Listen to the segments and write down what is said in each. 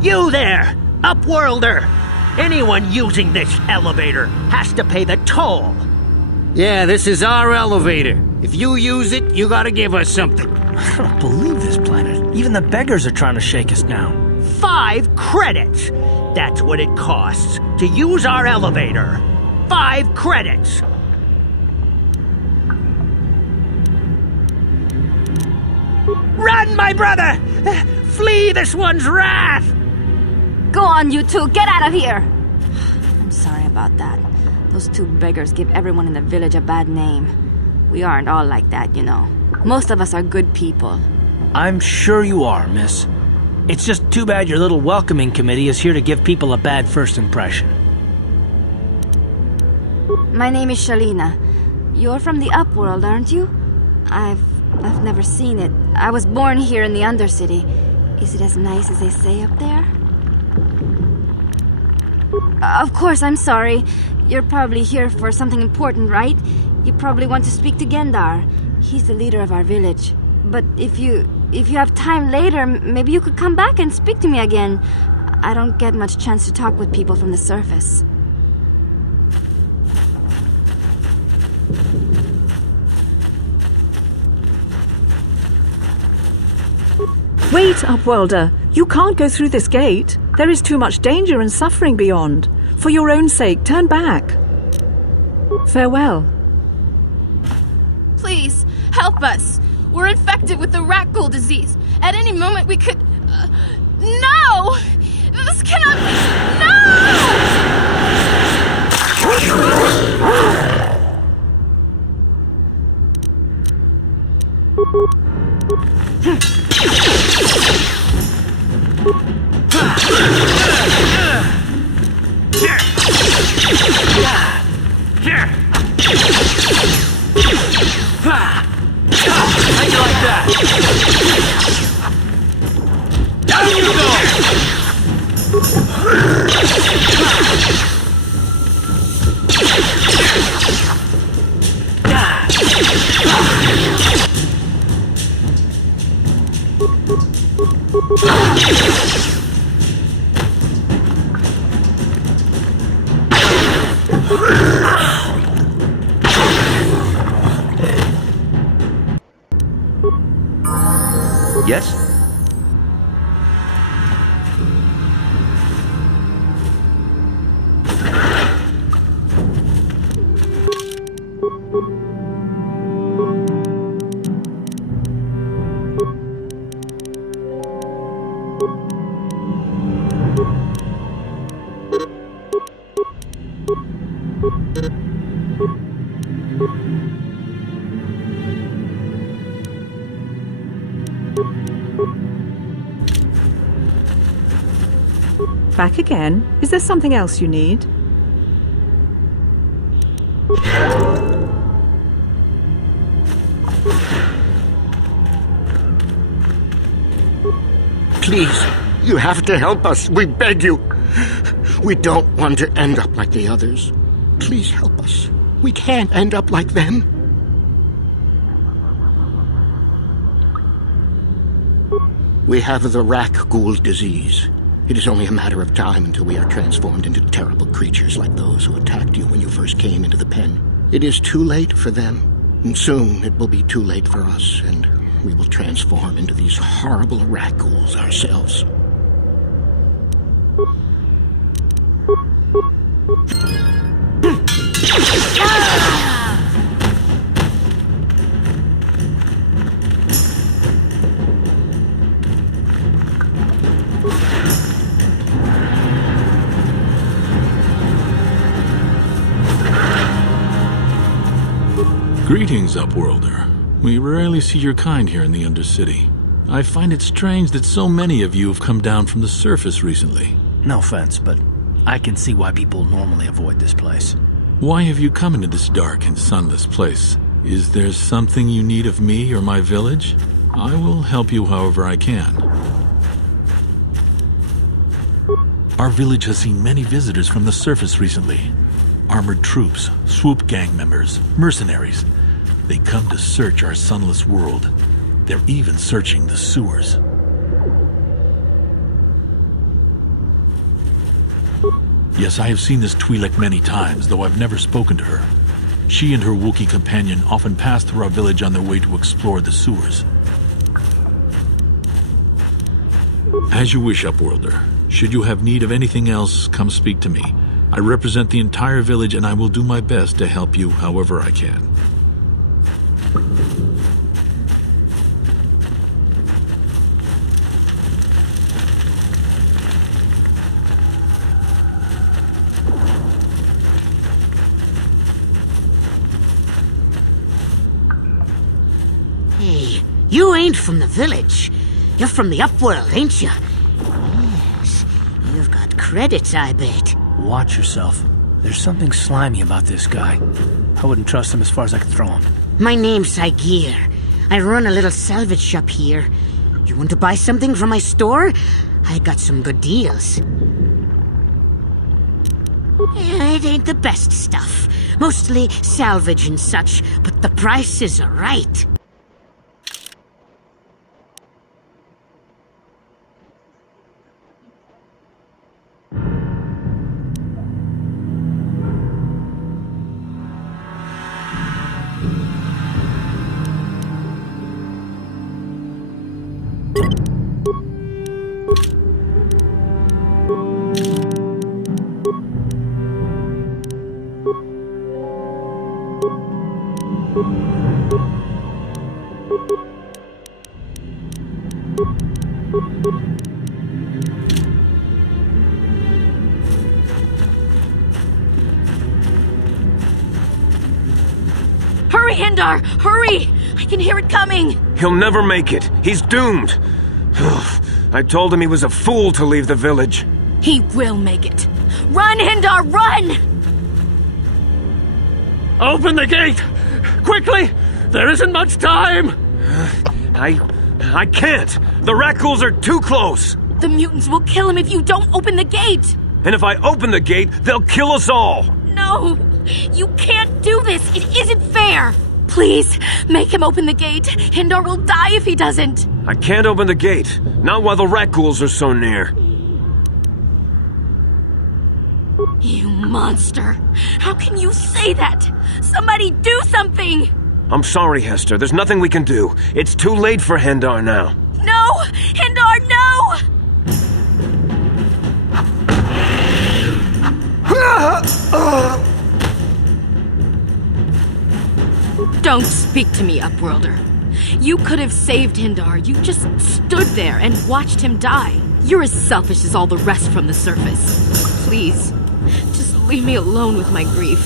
You there, Upworlder! Anyone using this elevator has to pay the toll. Yeah, this is our elevator. If you use it, you gotta give us something. I don't believe this planet. Even the beggars are trying to shake us down. 5 credits! That's what it costs to use our elevator. 5 credits! Run, my brother! Flee this one's wrath! Go on, you two, get out of here! I'm sorry about that. Those 2 beggars give everyone in the village a bad name. We aren't all like that, you know. Most of us are good people. I'm sure you are, miss. It's just too bad your little welcoming committee is here to give people a bad first impression. My name is Shalina. You're from the Upworld, aren't you? I've never seen it. I was born here in the Undercity. Is it as nice as they say up there? Of course, I'm sorry. You're probably here for something important, right? You probably want to speak to Gendar. He's the leader of our village. But if you have time later, maybe you could come back and speak to me again. I don't get much chance to talk with people from the surface. Wait, Upworlder. You can't go through this gate. There is too much danger and suffering beyond. For your own sake, turn back. Farewell. Please, help us. We're infected with the rat ghoul disease. At any moment we could... No! This cannot be... No! How you like that? Down you go! Yes? Back again? Is there something else you need? Please, you have to help us. We beg you. We don't want to end up like the others. Please help us. We can't end up like them. We have the rat ghoul disease. It is only a matter of time until we are transformed into terrible creatures like those who attacked you when you first came into the pen. It is too late for them, and soon it will be too late for us, and we will transform into these horrible rat ghouls ourselves. Greetings, Upworlder. We rarely see your kind here in the Undercity. I find it strange that so many of you have come down from the surface recently. No offense, but I can see why people normally avoid this place. Why have you come into this dark and sunless place? Is there something you need of me or my village? I will help you however I can. Our village has seen many visitors from the surface recently. Armored troops, Swoop gang members, mercenaries. They come to search our sunless world. They're even searching the sewers. Yes, I have seen this Twi'lek many times, though I've never spoken to her. She and her Wookiee companion often pass through our village on their way to explore the sewers. As you wish, Upworlder. Should you have need of anything else, come speak to me. I represent the entire village and I will do my best to help you however I can. Hey, you ain't from the village. You're from the Upworld, ain't you? Yes, you've got credits, I bet. Watch yourself. There's something slimy about this guy. I wouldn't trust him as far as I could throw him. My name's Saigir. I run a little salvage shop here. You want to buy something from my store? I got some good deals. It ain't the best stuff. Mostly salvage and such, but the prices are right. Hurry, Hindar! Hurry! I can hear it coming! He'll never make it. He's doomed. I told him he was a fool to leave the village. He will make it. Run, Hindar, run! Open the gate! Quickly! There isn't much time! I can't. The Rakghouls are too close. The mutants will kill him if you don't open the gate! And if I open the gate, they'll kill us all. No! You can't do this! It isn't fair! Please, make him open the gate. Hindar will die if he doesn't. I can't open the gate. Not while the Rakghouls are so near. You monster! How can you say that? Somebody do something! I'm sorry, Hester. There's nothing we can do. It's too late for Hindar now. No! Hindar, no! Don't speak to me, Upworlder. You could have saved Hindar. You just stood there and watched him die. You're as selfish as all the rest from the surface. Please, just leave me alone with my grief.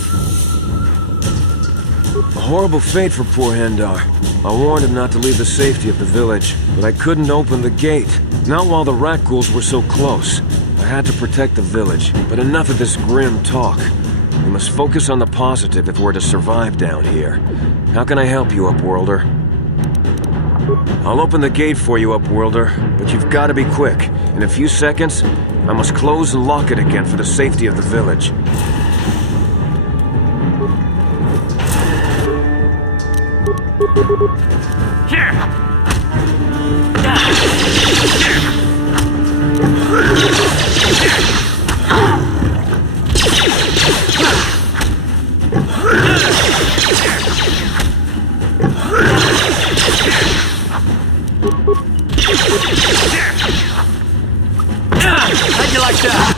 A horrible fate for poor Hindar. I warned him not to leave the safety of the village, but I couldn't open the gate. Not while the Rakghouls were so close. I had to protect the village, but enough of this grim talk. We must focus on the positive if we're to survive down here. How can I help you, Upworlder? I'll open the gate for you, Upworlder, but you've got to be quick. In a few seconds, I must close and lock it again for the safety of the village. How'd you like that?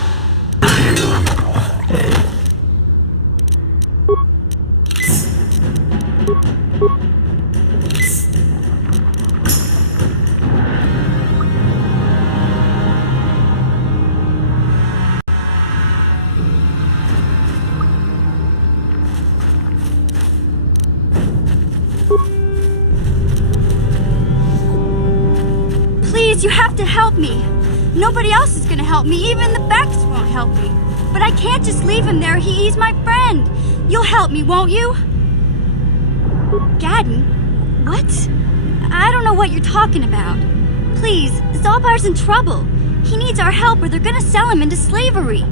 Please, you have to help me. Nobody else is gonna help me. Even the Becks won't help me. But I can't just leave him there. He's my friend. You'll help me, won't you? Gadden? What? I don't know what you're talking about. Please, Zalbar's in trouble. He needs our help or they're gonna sell him into slavery.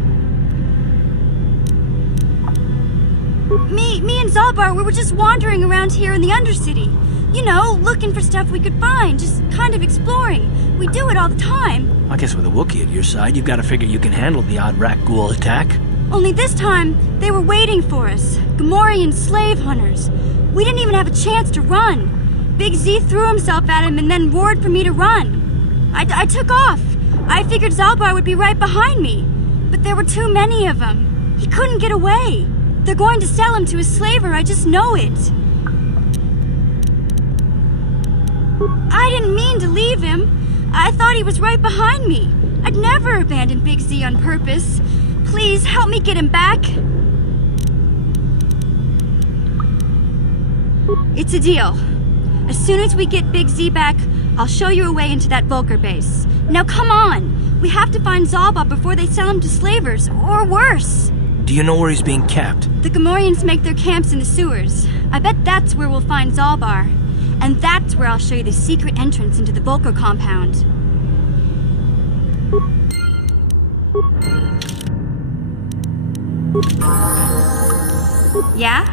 Me and Zalbar, we were just wandering around here in the Undercity. You know, looking for stuff we could find, just kind of exploring. We do it all the time. I guess with a Wookiee at your side, you've got to figure you can handle the odd rat ghoul attack. Only this time, they were waiting for us. Gamorrean slave hunters. We didn't even have a chance to run. Big Z threw himself at him and then roared for me to run. I took off. I figured Zalbar would be right behind me. But there were too many of them. He couldn't get away. They're going to sell him to a slaver, I just know it. I didn't mean to leave him. I thought he was right behind me. I'd never abandon Big Z on purpose. Please, help me get him back. It's a deal. As soon as we get Big Z back, I'll show you a way into that Vulcar base. Now come on! We have to find Zalbar before they sell him to slavers, or worse. Do you know where he's being kept? The Gamorreans make their camps in the sewers. I bet that's where we'll find Zalbar. And that's where I'll show you the secret entrance into the Vulcar compound. Yeah?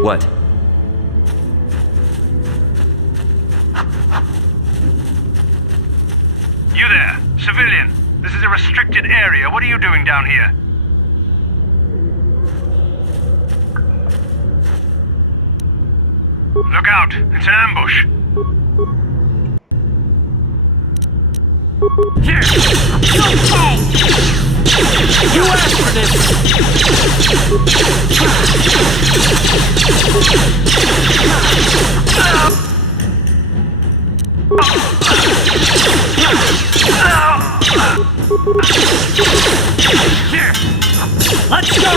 What? You there, civilian. This is a restricted area. What are you doing down here? Look out! It's an ambush! Here! Okay! You asked for this! Here! Let's go!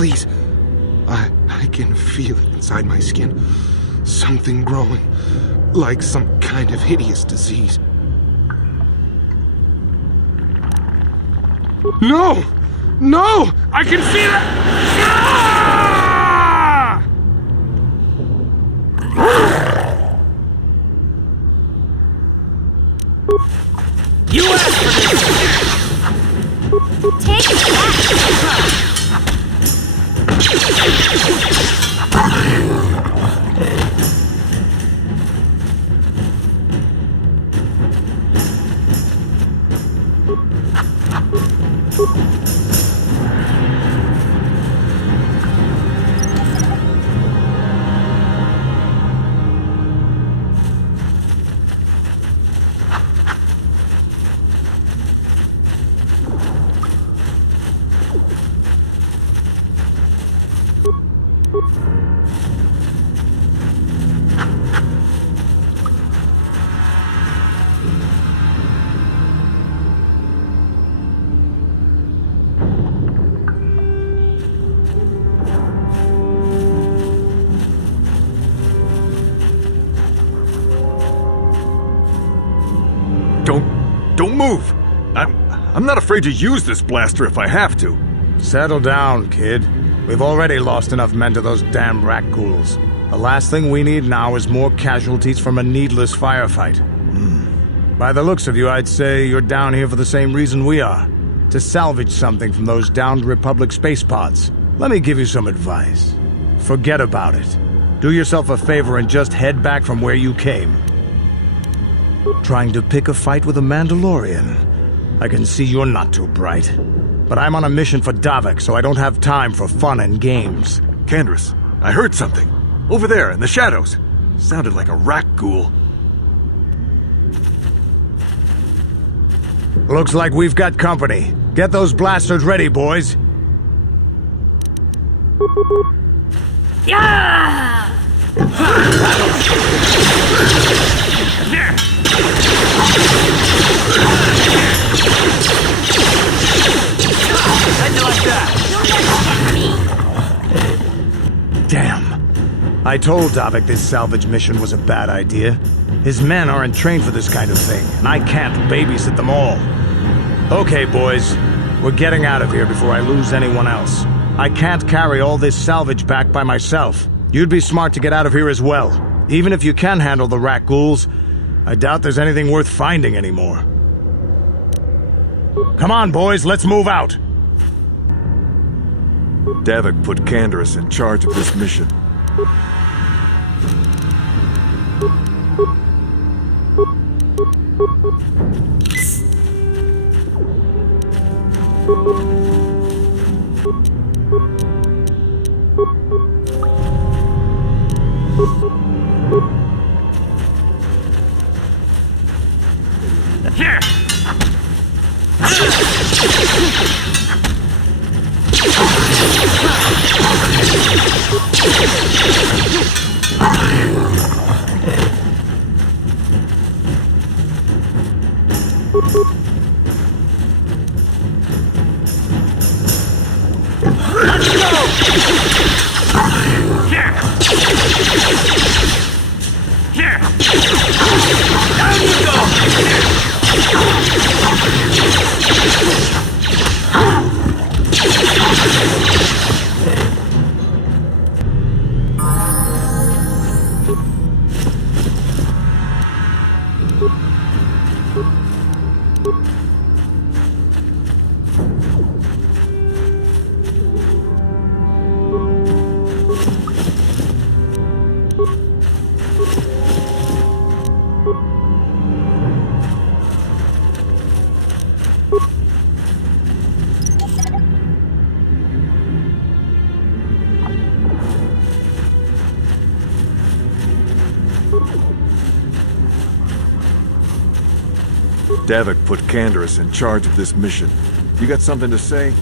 Please. I can feel it inside my skin. Something growing. Like some kind of hideous disease. No! No! I can feel it! Ah! You asked for this! Take that! Don't move! I'm not afraid to use this blaster if I have to. Settle down, kid. We've already lost enough men to those damn rat ghouls. The last thing we need now is more casualties from a needless firefight. By the looks of you, I'd say you're down here for the same reason we are. To salvage something from those downed Republic space pods. Let me give you some advice. Forget about it. Do yourself a favor and just head back from where you came. Trying to pick a fight with a Mandalorian. I can see you're not too bright. But I'm on a mission for Davik, so I don't have time for fun and games. Candace, I heard something. Over there, in the shadows. Sounded like a rat ghoul. Looks like we've got company. Get those blasters ready, boys. Yeah! Damn. I told Davik this salvage mission was a bad idea. His men aren't trained for this kind of thing, and I can't babysit them all. Okay, boys. We're getting out of here before I lose anyone else. I can't carry all this salvage back by myself. You'd be smart to get out of here as well. Even if you can handle the rat ghouls, I doubt there's anything worth finding anymore. Come on, boys, let's move out! Davik put Candace in charge of this mission. Here! Let's go! Here! Here! Down you go! Davik put Candace in charge of this mission. You got something to say?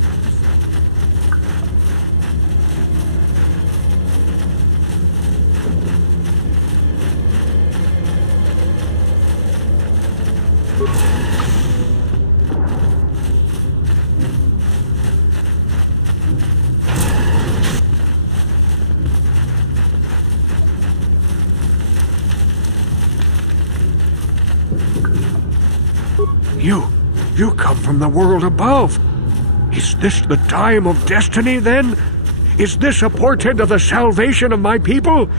You come from the world above. Is this the time of destiny, then? Is this a portent of the salvation of my people?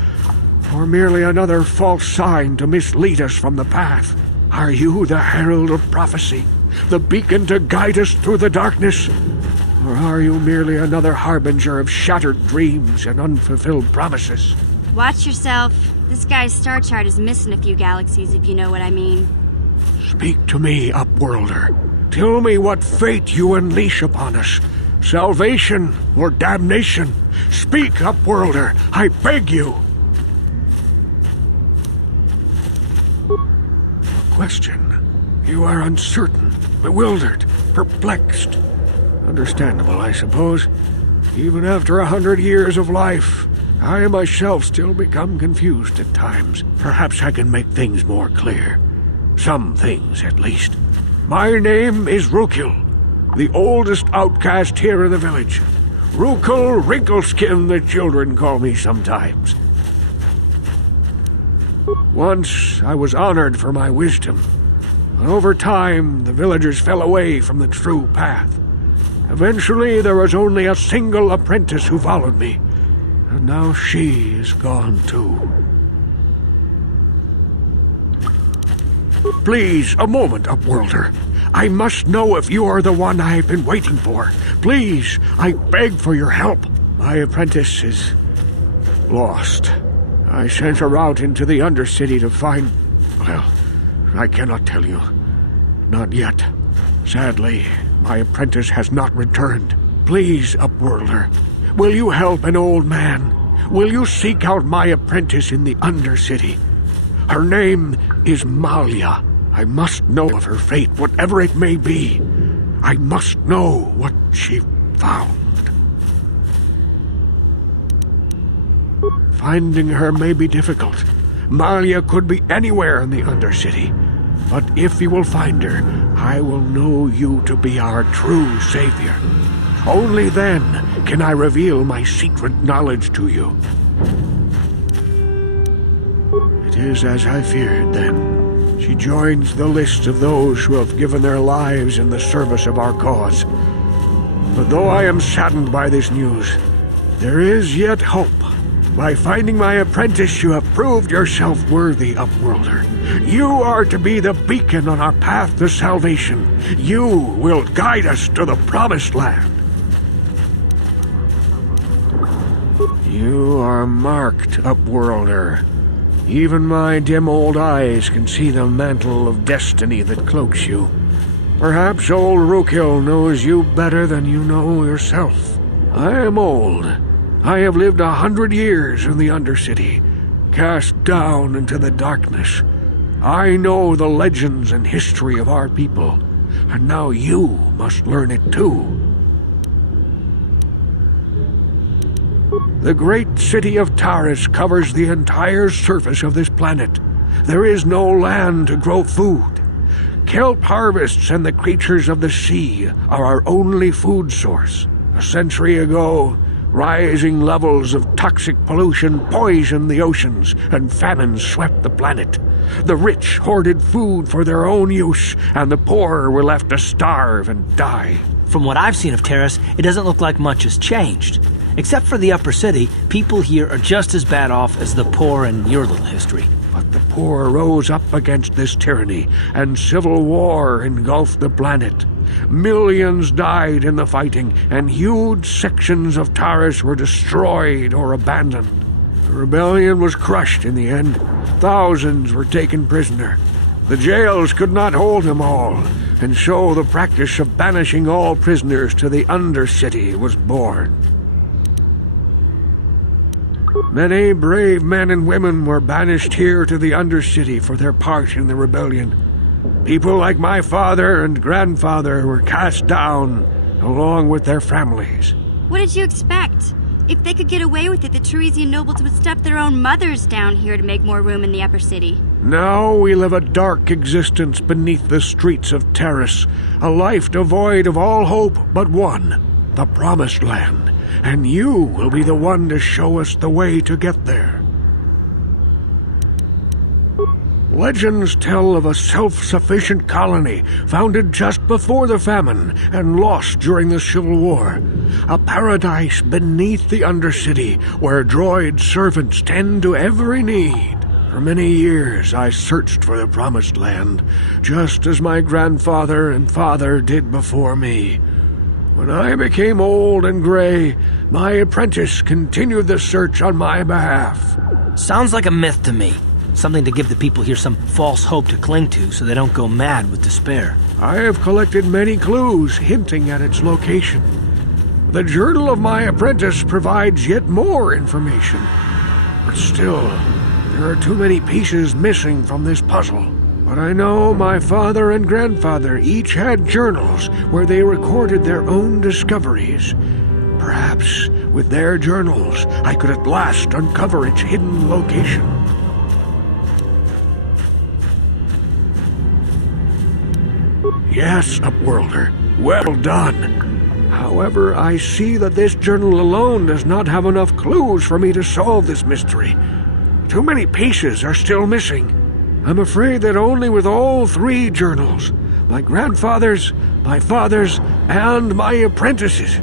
Or merely another false sign to mislead us from the path? Are you the herald of prophecy, the beacon to guide us through the darkness? Or are you merely another harbinger of shattered dreams and unfulfilled promises? Watch yourself. This guy's star chart is missing a few galaxies, if you know what I mean. Speak to me, Upworlder. Tell me what fate you unleash upon us. Salvation or damnation? Speak, Upworlder, I beg you. A question. You are uncertain, bewildered, perplexed. Understandable, I suppose. Even after 100 years of life, I myself still become confused at times. Perhaps I can make things more clear. Some things, at least. My name is Rukil, the oldest outcast here in the village. Rukil Wrinkleskin, the children call me sometimes. Once I was honored for my wisdom, but over time the villagers fell away from the true path. Eventually there was only a single apprentice who followed me, and now she is gone too. Please, a moment, Upworlder. I must know if you are the one I've been waiting for. Please, I beg for your help. My apprentice is lost. I sent her out into the Undercity to find... Well, I cannot tell you. Not yet. Sadly, my apprentice has not returned. Please, Upworlder, will you help an old man? Will you seek out my apprentice in the Undercity? Her name is Malia. I must know of her fate, whatever it may be. I must know what she found. Finding her may be difficult. Malia could be anywhere in the Undercity. But if you will find her, I will know you to be our true savior. Only then can I reveal my secret knowledge to you. It is as I feared, then. She joins the list of those who have given their lives in the service of our cause. But though I am saddened by this news, there is yet hope. By finding my apprentice, you have proved yourself worthy, Upworlder. You are to be the beacon on our path to salvation. You will guide us to the promised land. You are marked, Upworlder. Even my dim old eyes can see the mantle of destiny that cloaks you. Perhaps old Rukil knows you better than you know yourself. I am old. I have lived 100 years in the Undercity, cast down into the darkness. I know the legends and history of our people, and now you must learn it too. The great city of Taris covers the entire surface of this planet. There is no land to grow food. Kelp harvests and the creatures of the sea are our only food source. A century ago, rising levels of toxic pollution poisoned the oceans, and famine swept the planet. The rich hoarded food for their own use, and the poor were left to starve and die. From what I've seen of Terrace, it doesn't look like much has changed. Except for the upper city, people here are just as bad off as the poor in your little history. But the poor rose up against this tyranny, and civil war engulfed the planet. Millions died in the fighting, and huge sections of Taris were destroyed or abandoned. The rebellion was crushed in the end. Thousands were taken prisoner. The jails could not hold them all, and so the practice of banishing all prisoners to the Undercity was born. Many brave men and women were banished here to the Undercity for their part in the rebellion. People like my father and grandfather were cast down, along with their families. What did you expect? If they could get away with it, the Teresian nobles would stuff their own mothers down here to make more room in the upper city. Now we live a dark existence beneath the streets of Terrace, a life devoid of all hope but one, the Promised Land. And you will be the one to show us the way to get there. Legends tell of a self-sufficient colony founded just before the famine and lost during the Civil War. A paradise beneath the Undercity where droid servants tend to every need. For many years I searched for the Promised Land, just as my grandfather and father did before me. When I became old and gray, my apprentice continued the search on my behalf. Sounds like a myth to me. Something to give the people here some false hope to cling to so they don't go mad with despair. I have collected many clues hinting at its location. The journal of my apprentice provides yet more information. But still, there are too many pieces missing from this puzzle. But I know my father and grandfather each had journals where they recorded their own discoveries. Perhaps, with their journals, I could at last uncover its hidden location. Yes, Upworlder. Well done. However, I see that this journal alone does not have enough clues for me to solve this mystery. Too many pieces are still missing. I'm afraid that only with all three journals, my grandfather's, my father's, and my apprentice's,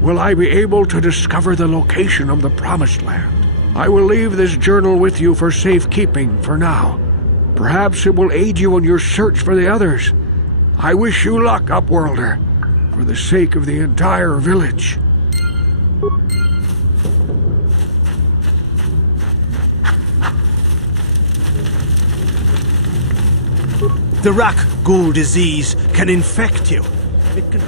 will I be able to discover the location of the Promised Land. I will leave this journal with you for safekeeping for now. Perhaps it will aid you in your search for the others. I wish you luck, Upworlder, for the sake of the entire village. The Rak Ghoul disease can infect you. It can...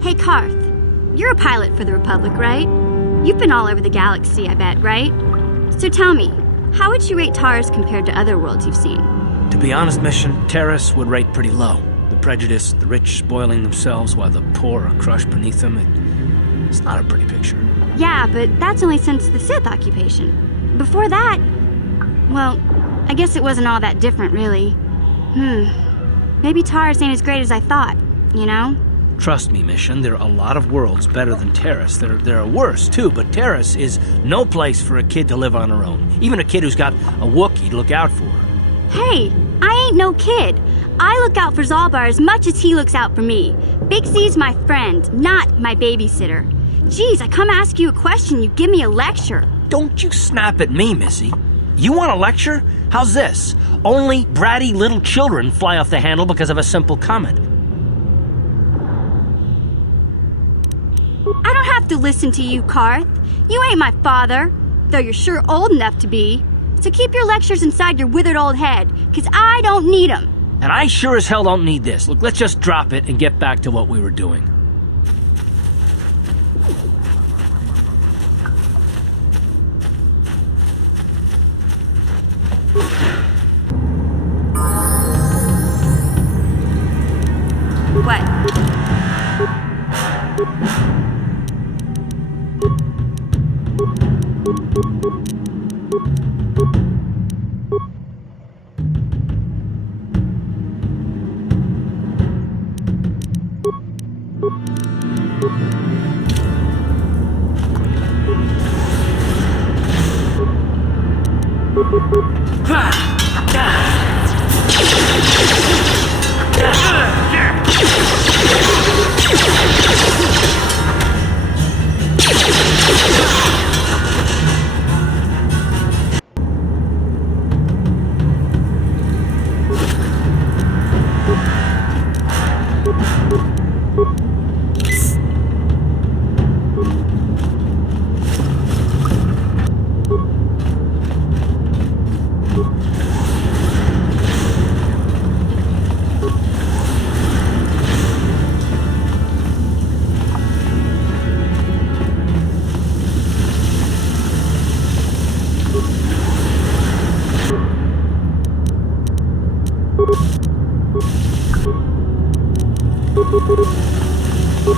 Hey, Karth. You're a pilot for the Republic, right? You've been all over the galaxy, I bet, right? So tell me, how would you rate Taurus compared to other worlds you've seen? To be honest, Mission, Terrace would rate pretty low. The prejudice, the rich spoiling themselves while the poor are crushed beneath them, it's not a pretty picture. Yeah, but that's only since the Sith occupation. Before that, well, I guess it wasn't all that different, really. Maybe Taurus ain't as great as I thought, you know? Trust me, Mission, there are a lot of worlds better than Terrace. There are worse, too, but Terrace is no place for a kid to live on her own. Even a kid who's got a Wookiee to look out for. Hey, I ain't no kid. I look out for Zalbar as much as he looks out for me. Big C's my friend, not my babysitter. Geez, I come ask you a question, you give me a lecture. Don't you snap at me, Missy. You want a lecture? How's this? Only bratty little children fly off the handle because of a simple comment. I don't have to listen to you, Karth. You ain't my father, though you're sure old enough to be. So keep your lectures inside your withered old head, 'cause I don't need 'em. And I sure as hell don't need this. Look, let's just drop it and get back to what we were doing. What? You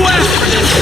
asked for this!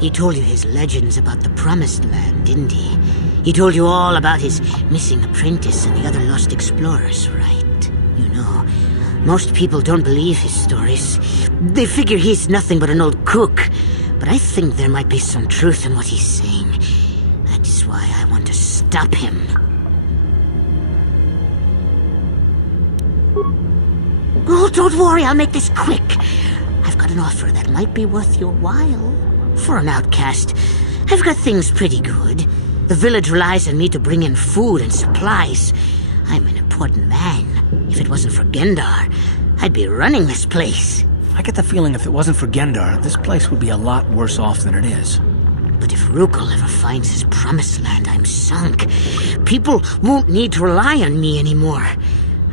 He told you his legends about the Promised Land, didn't he? He told you all about his missing apprentice and the other lost explorers, right? You know, most people don't believe his stories. They figure he's nothing but an old cook. But I think there might be some truth in what he's saying. That is why I want to stop him. Oh, don't worry, I'll make this quick. I've got an offer that might be worth your while. For an outcast, I've got things pretty good. The village relies on me to bring in food and supplies. I'm an important man. If it wasn't for Gendar, I'd be running this place. I get the feeling if it wasn't for Gendar, this place would be a lot worse off than it is. But if Rukul ever finds his promised land, I'm sunk. People won't need to rely on me anymore.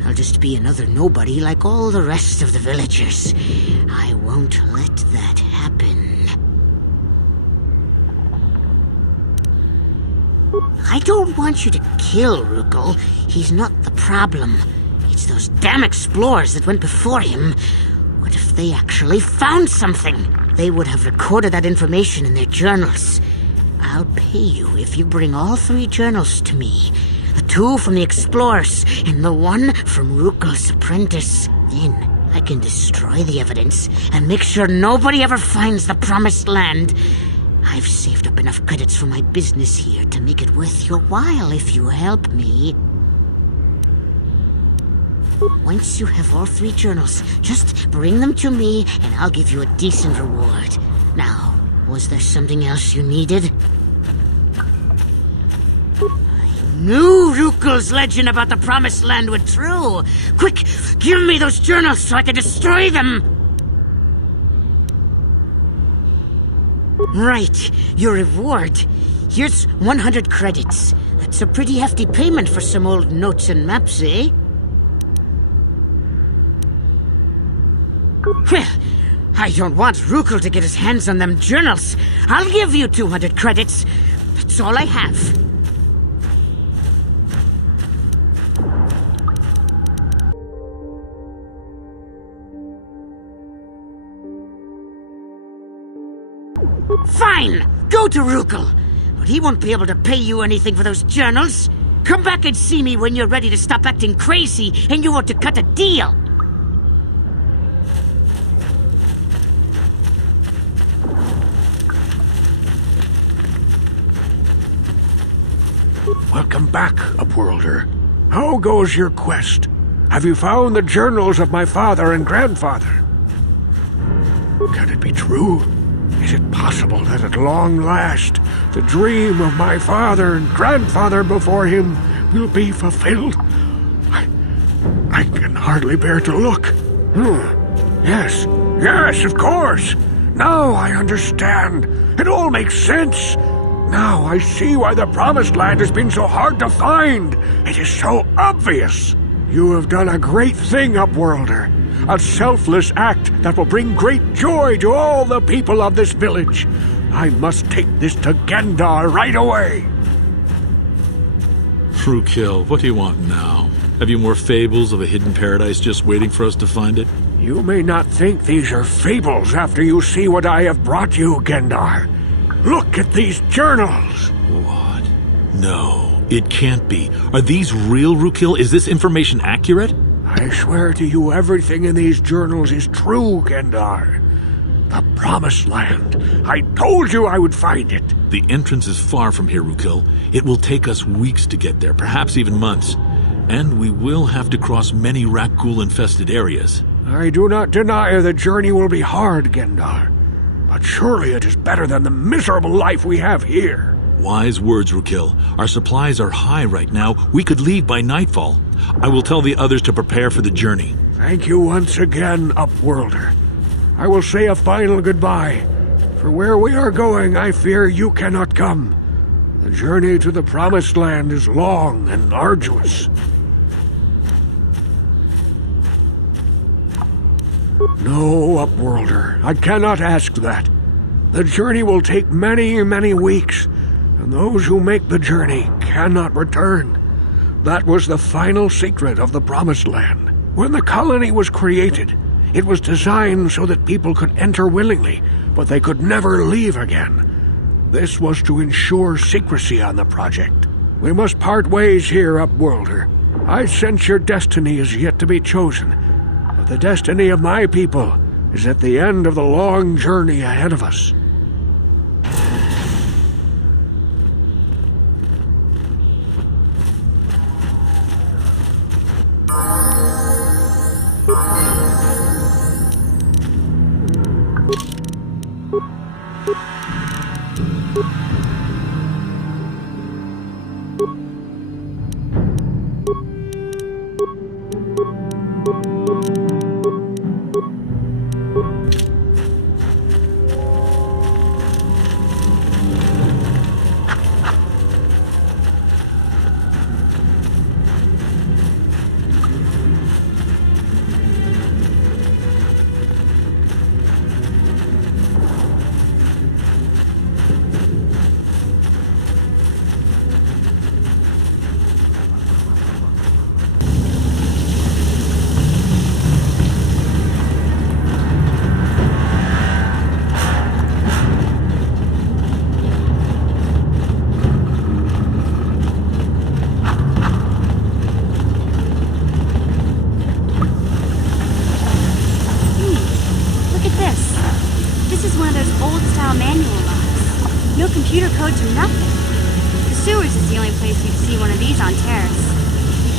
I'll just be another nobody like all the rest of the villagers. I won't let that happen. I don't want you to kill Rukul. He's not the problem. It's those damn explorers that went before him. What if they actually found something? They would have recorded that information in their journals. I'll pay you if you bring all 3 journals to me. The 2 from the explorers and the 1 from Rukul's apprentice. Then I can destroy the evidence and make sure nobody ever finds the promised land. I've saved up enough credits for my business here to make it worth your while if you help me. Once you have all 3 journals, just bring them to me and I'll give you a decent reward. Now, was there something else you needed? I knew Rukul's legend about the promised land was true. Quick, give me those journals so I can destroy them. Right, your reward. Here's 100 credits. That's a pretty hefty payment for some old notes and maps, eh? Well, I don't want Rukul to get his hands on them journals. I'll give you 200 credits. That's all I have. Fine! Go to Rukul! But he won't be able to pay you anything for those journals. Come back and see me when you're ready to stop acting crazy and you want to cut a deal. Welcome back, Upworlder. How goes your quest? Have you found the journals of my father and grandfather? Can it be true? Is it possible that at long last, the dream of my father and grandfather before him will be fulfilled? I can hardly bear to look. Yes, of course. Now I understand. It all makes sense. Now I see why the Promised Land has been so hard to find. It is so obvious. You have done a great thing, Upworlder. A selfless act that will bring great joy to all the people of this village. I must take this to Gendar right away. Rukil, what do you want now? Have you more fables of a hidden paradise just waiting for us to find it? You may not think these are fables after you see what I have brought you, Gendar. Look at these journals! What? No, it can't be. Are these real, Rukil? Is this information accurate? I swear to you everything in these journals is true, Gendar. The Promised Land. I told you I would find it. The entrance is far from here, Rukil. It will take us weeks to get there, perhaps even months. And we will have to cross many Rakghoul-infested areas. I do not deny the journey will be hard, Gendar. But surely it is better than the miserable life we have here. Wise words, Rukil. Our supplies are high right now. We could leave by nightfall. I will tell the others to prepare for the journey. Thank you once again, Upworlder. I will say a final goodbye. For where we are going, I fear you cannot come. The journey to the Promised Land is long and arduous. No, Upworlder, I cannot ask that. The journey will take many, many weeks, and those who make the journey cannot return. That was the final secret of the Promised Land. When the colony was created, it was designed so that people could enter willingly, but they could never leave again. This was to ensure secrecy on the project. We must part ways here, Upworlder. I sense your destiny is yet to be chosen. The destiny of my people is at the end of the long journey ahead of us.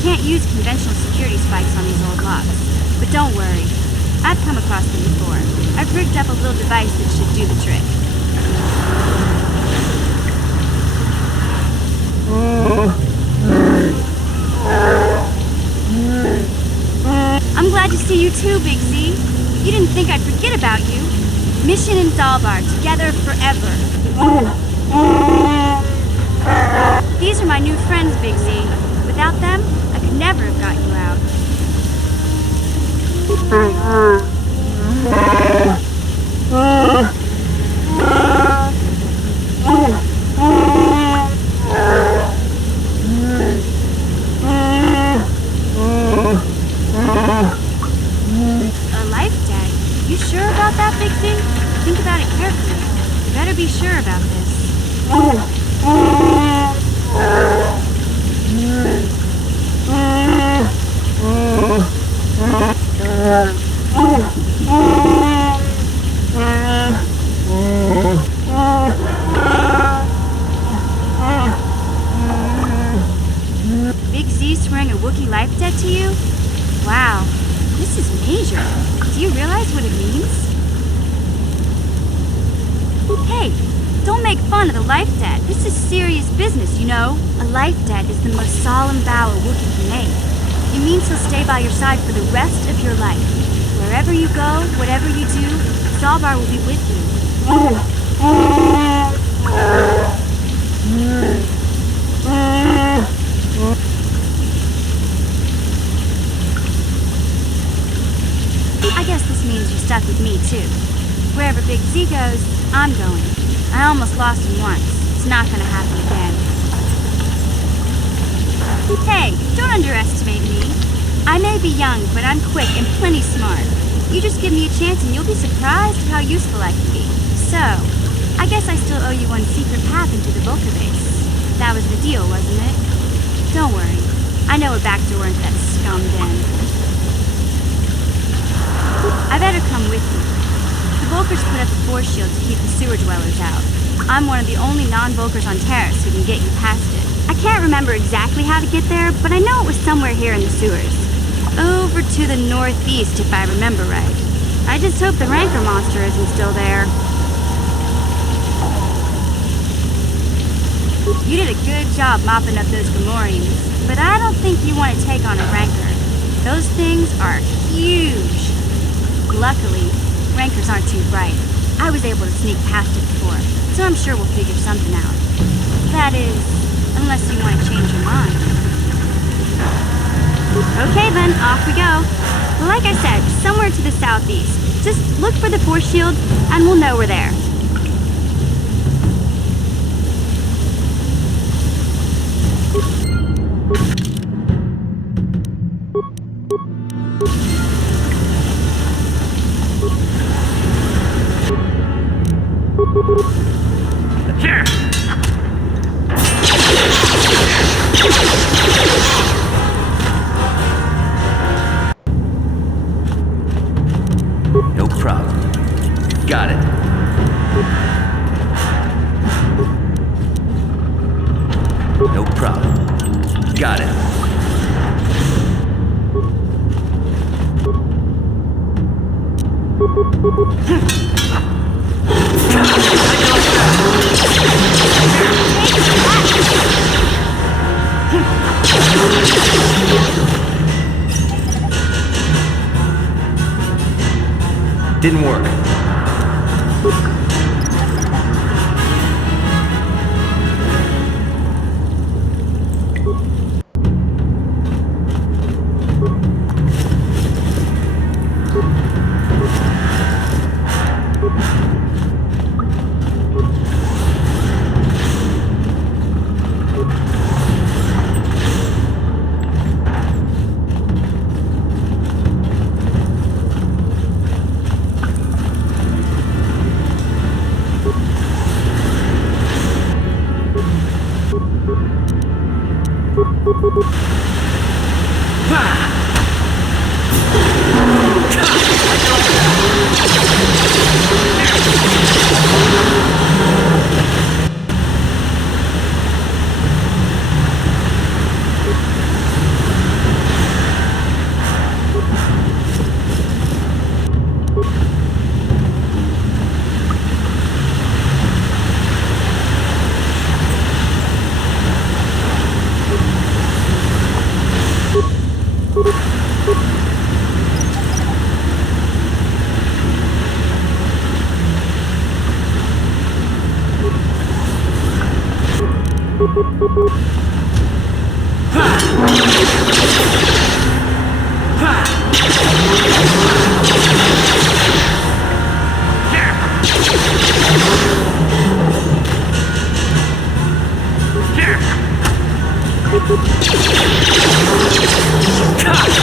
can't use conventional security spikes on these old locks. But don't worry. I've come across them before. I've rigged up a little device that should do the trick. I'm glad to see you too, Big Z. You didn't think I'd forget about you. Mission and Zalbar, together forever. These are my new friends, Big Z. Without them, I could never have got you out. A life debt? You sure about that, Big Z? Think about it carefully. You better be sure about this. Big Z swearing a Wookiee life debt to you? Wow, this is major. Do you realize what it means? Hey, don't make fun of the life debt. This is serious business, you know. A life debt is the most solemn vow a Wookiee can make. It means he'll stay by your side for the rest of your life. Wherever you go, whatever you do, Zalbar will be with you. I guess this means you're stuck with me, too. Wherever Big Z goes, I'm going. I almost lost him once. It's not gonna happen again. Hey, don't underestimate me. I may be young, but I'm quick and plenty smart. You just give me a chance and you'll be surprised at how useful I can be. So, I guess I still owe you one secret path into the Vulcan base. That was the deal, wasn't it? Don't worry. I know a back door into that scum den. I better come with you. The Vulkars put up a force shield to keep the sewer dwellers out. I'm one of the only non-Vulkars on Terrace who can get you past it. I can't remember exactly how to get there, but I know it was somewhere here in the sewers. Over to the northeast, if I remember right. I just hope the Rancor monster isn't still there. You did a good job mopping up those Gamorreans, but I don't think you want to take on a Rancor. Those things are huge. Luckily, Rancors aren't too bright. I was able to sneak past it before, so I'm sure we'll figure something out. That is, unless you want to change your mind. Okay then, off we go. Well, like I said, somewhere to the southeast. Just look for the force shield, and we'll know we're there. Here! No problem. Got it. No problem. Got it. Didn't work.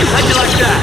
How'd you like that?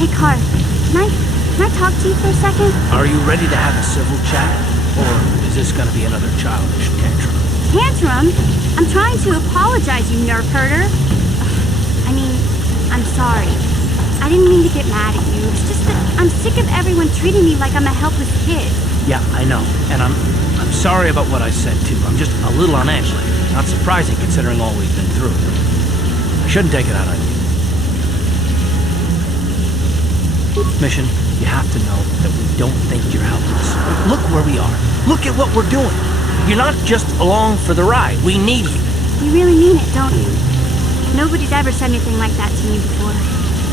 Hey, Car, can I talk to you for a second? Are you ready to have a civil chat? Or is this gonna be another childish tantrum? Tantrum? I'm trying to apologize, you nerf herder. I mean, I'm sorry. I didn't mean to get mad at you. It's just that I'm sick of everyone treating me like I'm a helpless kid. Yeah, I know. And I'm sorry about what I said, too. I'm just a little on edge lately. Not surprising considering all we've been through. I shouldn't take it out on you. Mission, you have to know that we don't think you're helpless. Look where we are. Look at what we're doing. You're not just along for the ride. We need you. You really mean it, don't you? Nobody's ever said anything like that to me before.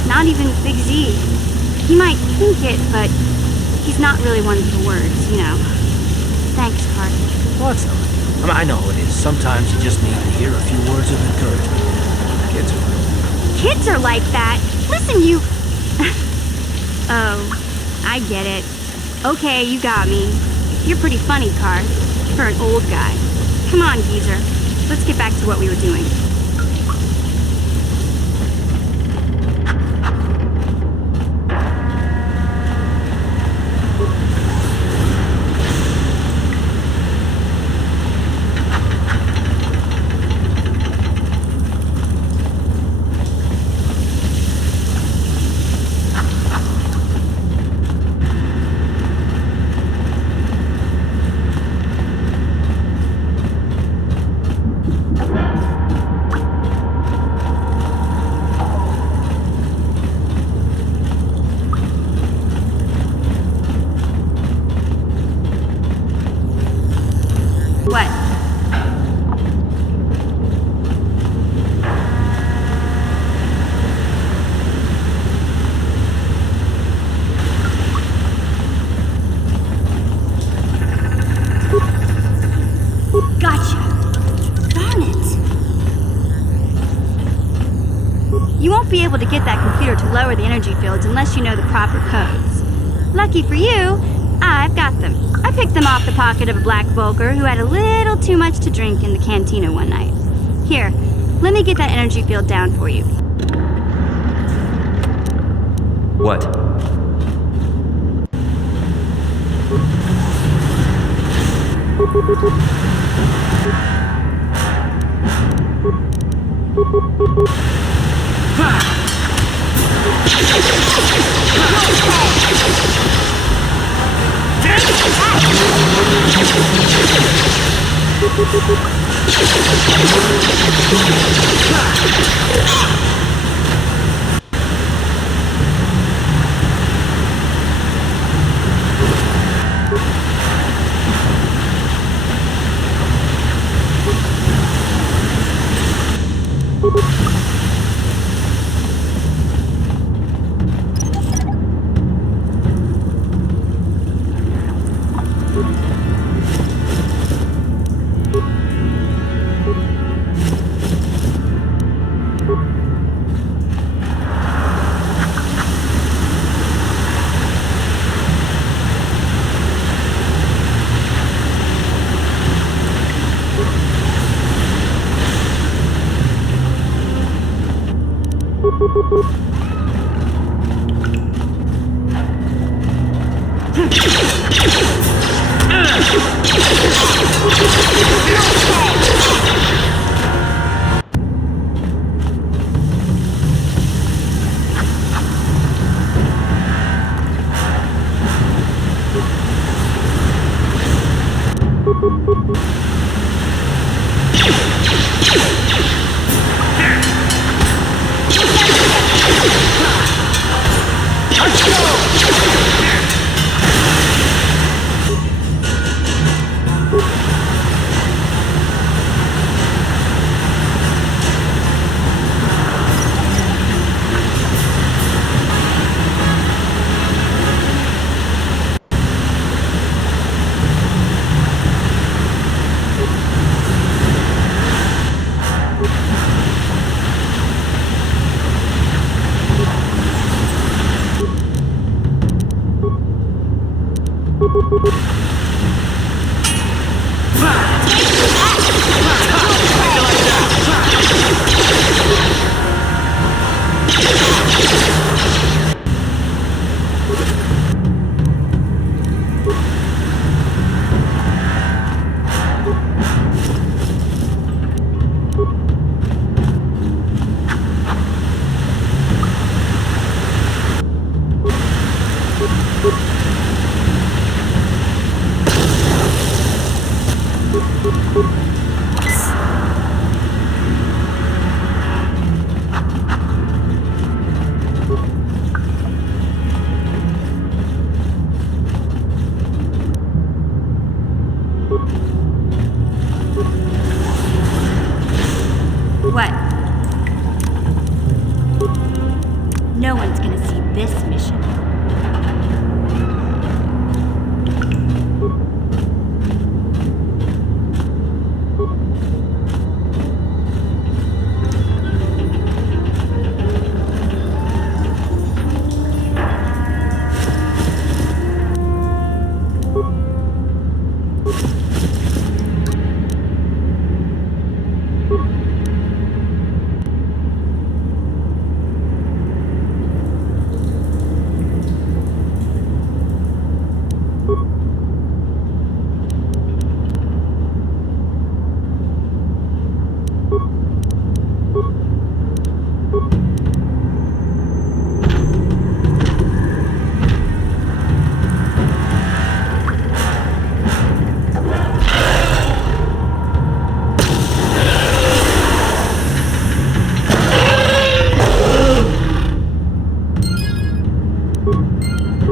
Not even Big Z. He might think it, but he's not really one for words, you know. Thanks, Carter. Well, it's not. I know it is. Sometimes you just need to hear a few words of encouragement. Kids are like that. Listen, you... Oh, I get it. Okay, you got me. You're pretty funny, Car, for an old guy. Come on, geezer. Let's get back to what we were doing. What? Gotcha. Darn it. You won't be able to get that computer to lower the energy fields unless you know the proper codes. Lucky for you, I've got them. I picked them off the pocket of a black Volker who had a little too much to drink in the cantina one night. Here, let me get that energy field down for you. What? What? No one's gonna see this mission.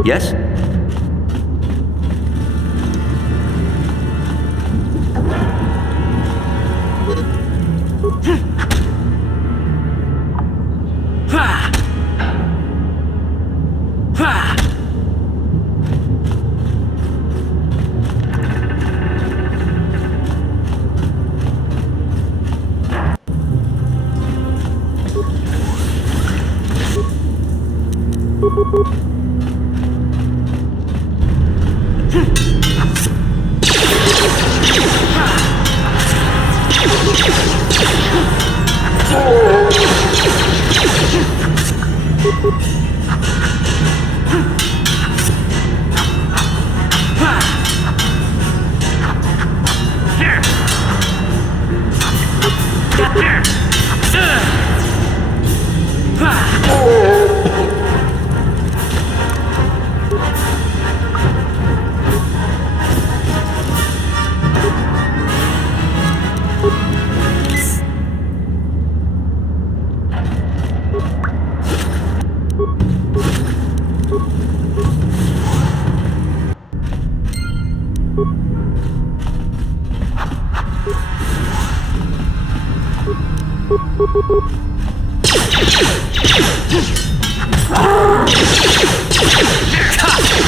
Yes?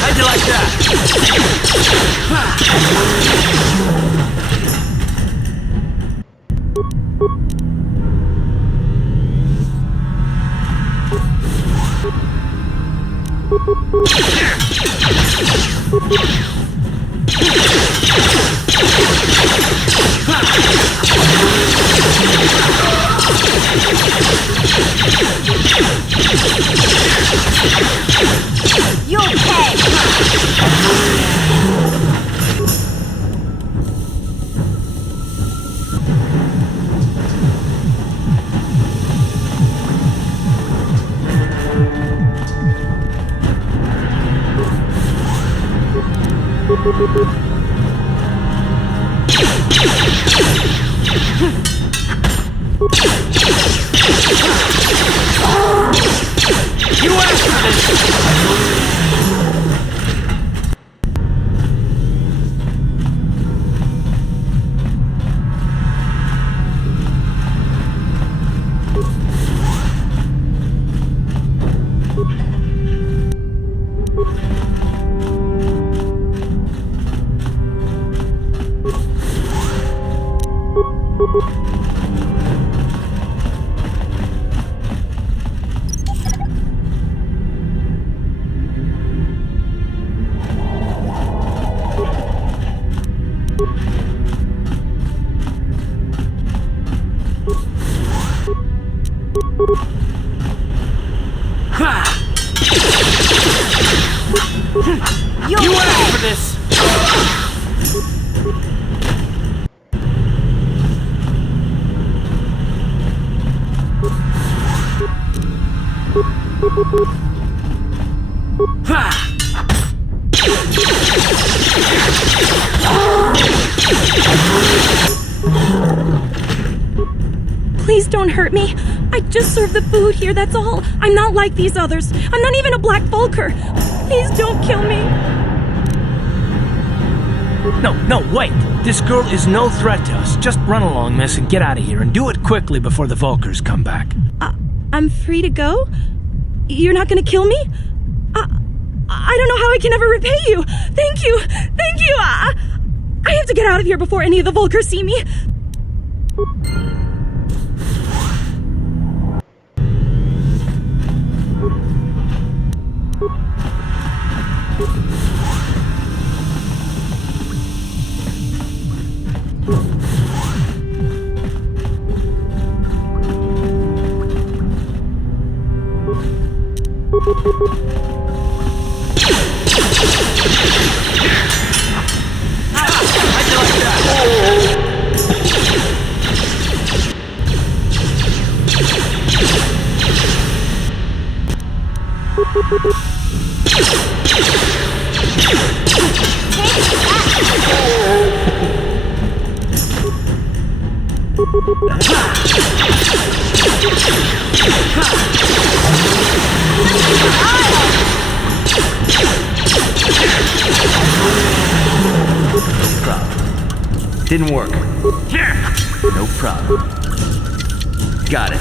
How'd you like that? You asked for this! You asked for this! Please don't hurt me. I just serve the food here, that's all. I'm not like these others. I'm not even a Black Vulker. Please don't kill me. No, wait. This girl is no threat to us. Just run along, miss, and get out of here. And do it quickly before the Vulkars come back. I'm free to go? You're not gonna kill me? I don't know how I can ever repay you. Thank you. Thank you. I have to get out of here before any of the Vulkars see me. Didn't work. No problem. Got it.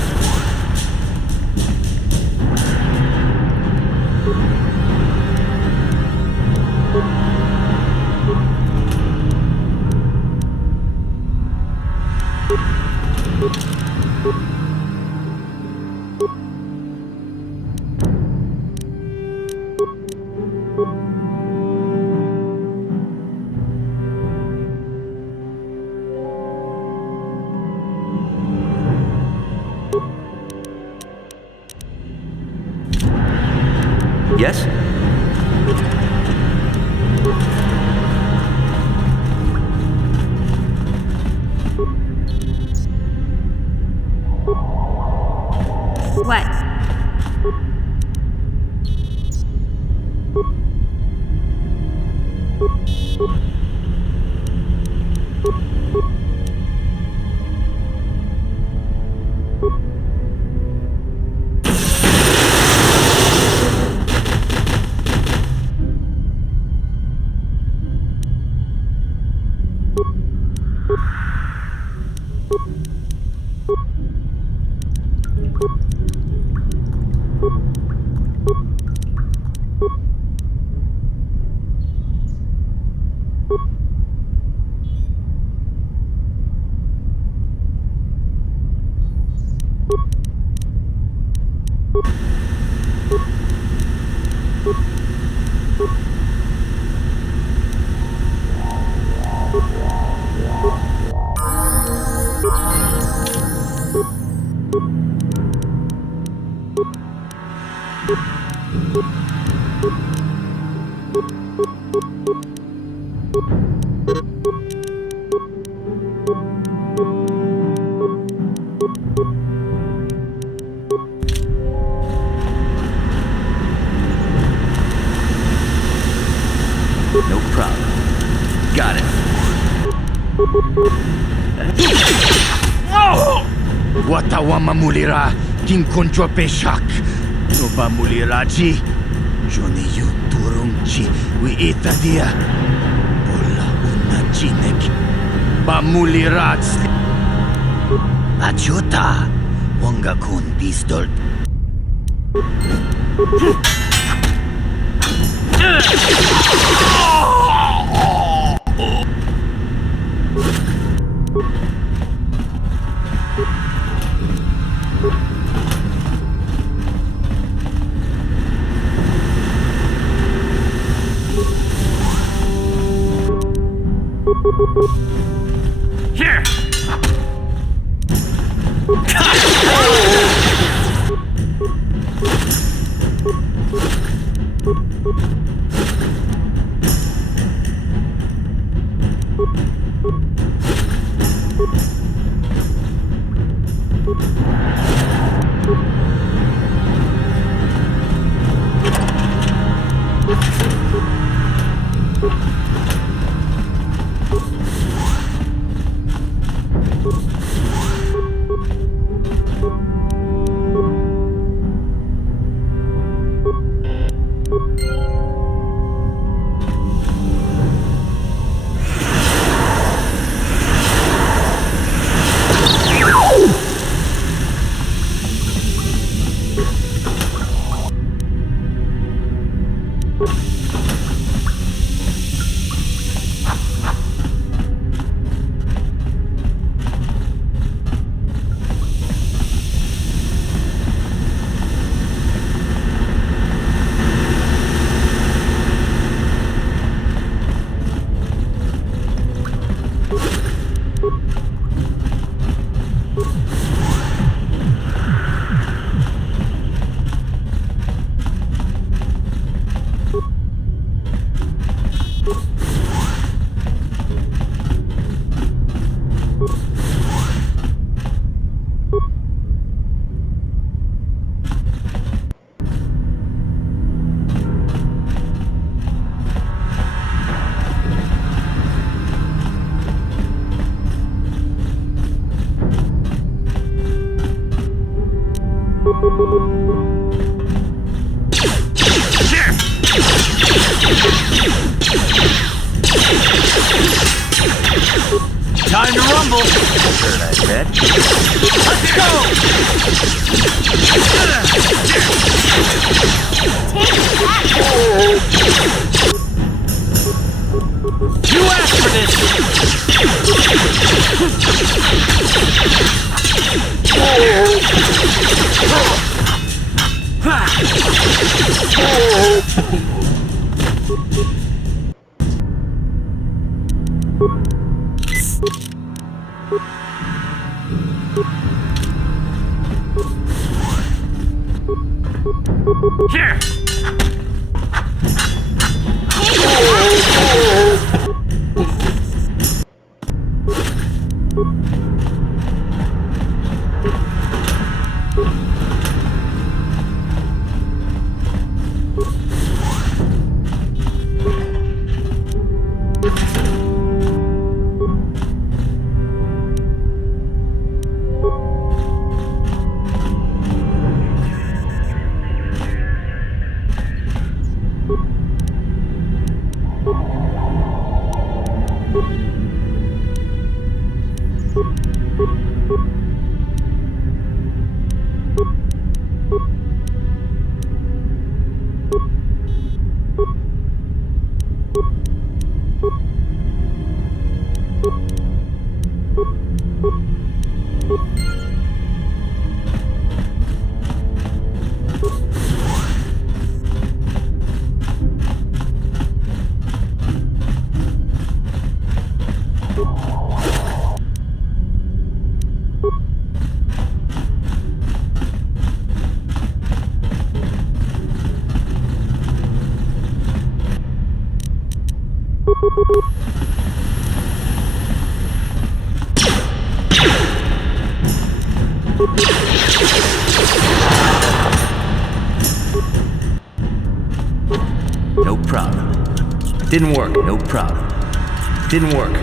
Yes? What? No problem. Tawa mamulira kinkonjwa peshak. No ba muliraji? Joni yu turungchi wi itadia. Bola una chinek. Ba mulirats. Achuta. Wanga kun pistol. Here! Time to rumble. Heard I said. Let's go. You asked for this. Here! No problem. Didn't work. No problem. Didn't work.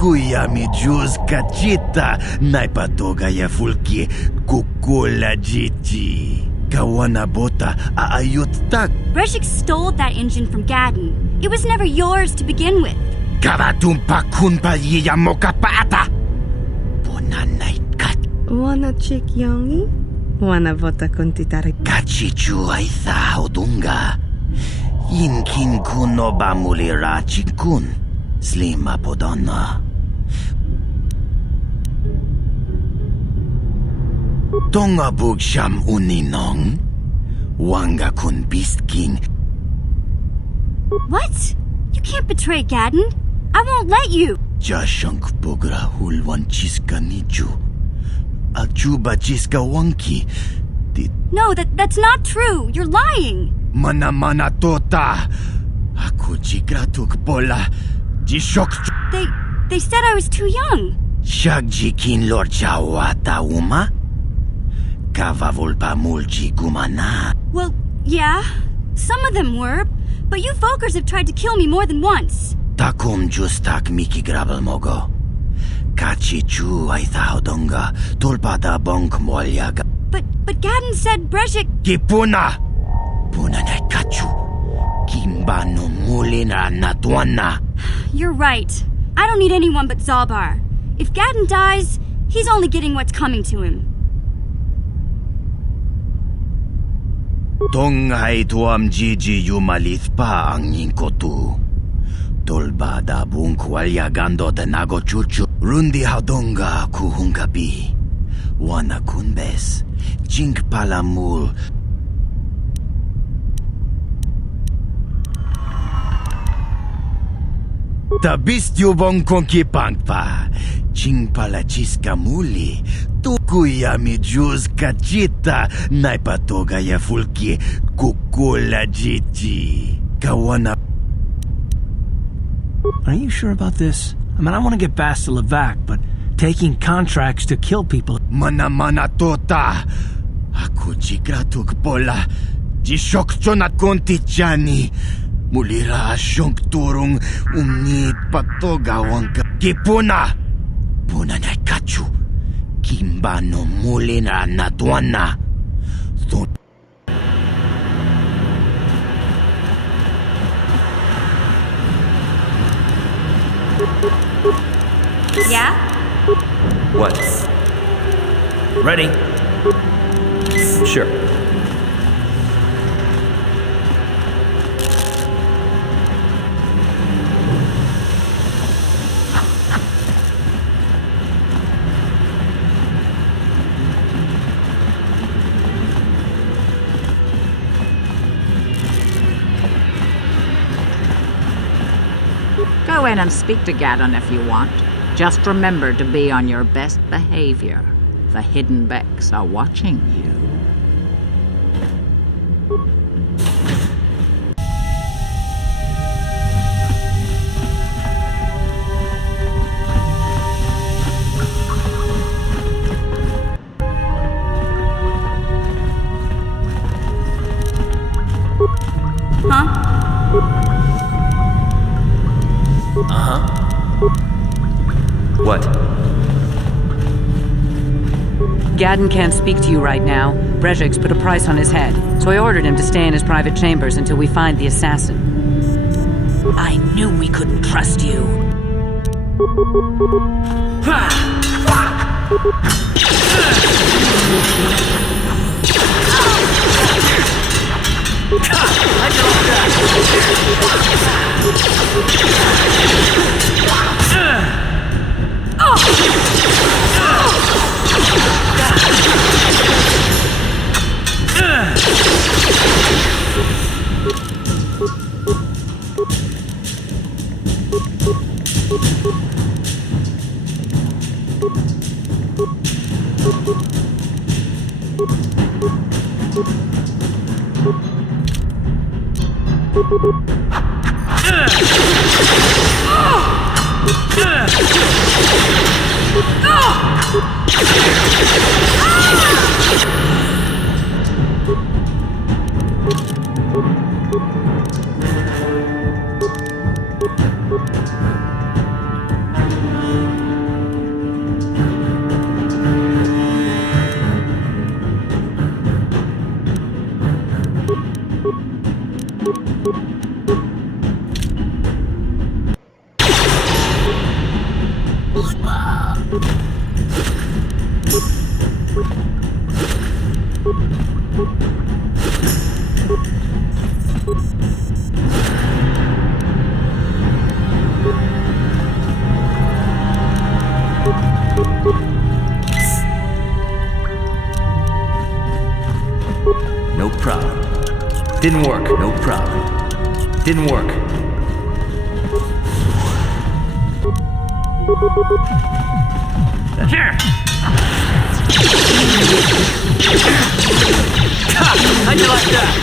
Kuya mi juz kachita, naipatoga ya fulki, kukola jiji. Kawana bota aayot tak. Breshik stole that engine from Gadden. It was never yours to begin with. Karatumpa kunpa yiya mokapata. Wanna chick yongi? Wanna bota kontitare? Kachichu aitha odunga. Yinkin kuno bamulira chikun. Slima podonna. Tonga bugsham uninong. Wanga kun beast king. What? You can't betray Gadden. I won't let you. Jashank bugra hulwan chiska nichu. Ajuba chiska wanki. No, that's not true. You're lying. Mana tota. Aku jigratuk bola. Jishok. They said I was too young. Shagjikin lord chawata uma. Kava volpa mulji gumana. Well, yeah. Some of them were. But you folkers have tried to kill me more than once. Takum justak miki grabel mogo. Kachi chu aithaudonga. Tulpada bonk molyaga. But Gadden said Breshik... Kipuna! Puna na kachu. Kimba no mulina natwana. You're right. I don't need anyone but Zalbar. If Gadden dies, he's only getting what's coming to him. Tonghai tuam jiji yumalith pa ang yinkotu. Tolba da bunkwalya gando de nago chuchu. Rundi haudonga kuhungabi. Wana kunbes. Jink palamul. Tabist yubong konki pangpa. Jink palachiska muli. Tukuya mi juz kachita. Naipatoga ya fulki. Kukula jiji. Kawana. Are you sure about this? I mean, I want to get past the Levac, but taking contracts to kill people... Mana tota. Aku jigratuk bola. Jishok chonat konti chani. Mulira asyong turong umnit patoga wangka. Kipuna. Puna na kachu. Kimba no mulina natwana. Yeah? What? Ready? Sure. Go in and speak to Gadden if you want. Just remember to be on your best behavior. The Hidden Becks are watching you. What? Gadden can't speak to you right now. Brejik's put a price on his head, so I ordered him to stay in his private chambers until we find the assassin. I knew we couldn't trust you. No problem. Didn't work. No problem. Didn't work. Here! How'd you like that?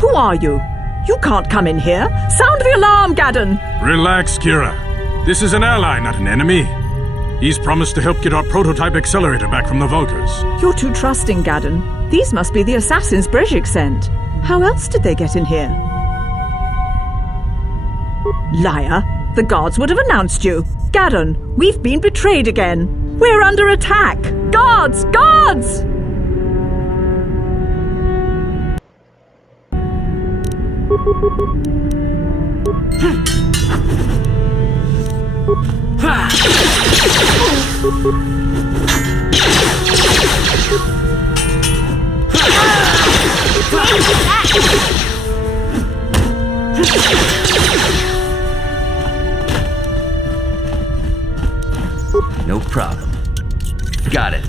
Who are you? You can't come in here. Sound the alarm, Gadden! Relax, Kira. This is an ally, not an enemy. He's promised to help get our prototype accelerator back from the Vulkars. You're too trusting, Gadden. These must be the assassins Brejik sent. How else did they get in here? Liar! The guards would have announced you. Gaddon, we've been betrayed again. We're under attack! Guards! Guards! No problem. Got it.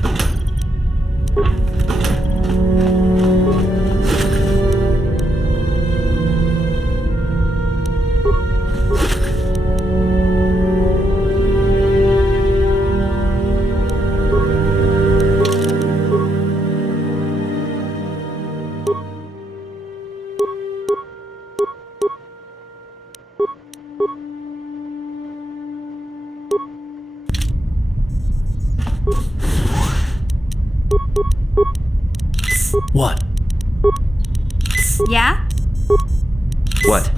What? Yeah? What?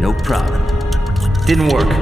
No problem. Didn't work.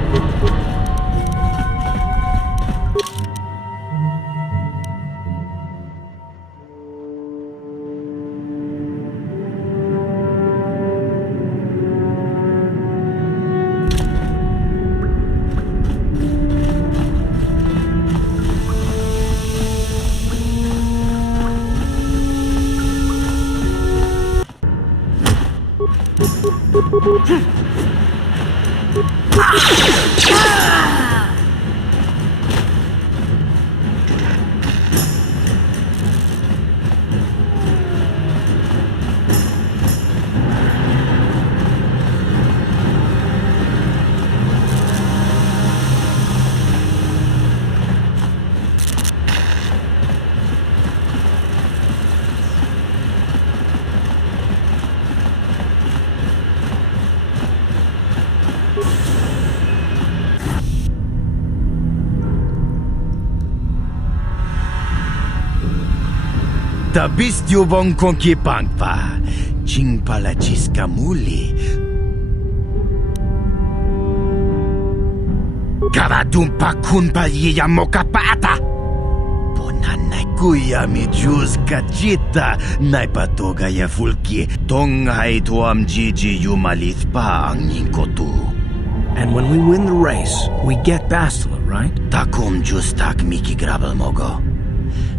Tabistyo bong konki pangpa, ching pala chiska muli. Kavadumpa kun palyiya mokapata. Ponanay kuya mi jus kachita, naipatoga ya fulki, tonghay tuam jiji yumalit pa ang ningkotu. And when we win the race, we get Bastila, right? Takum jus tak miki grabal mogo.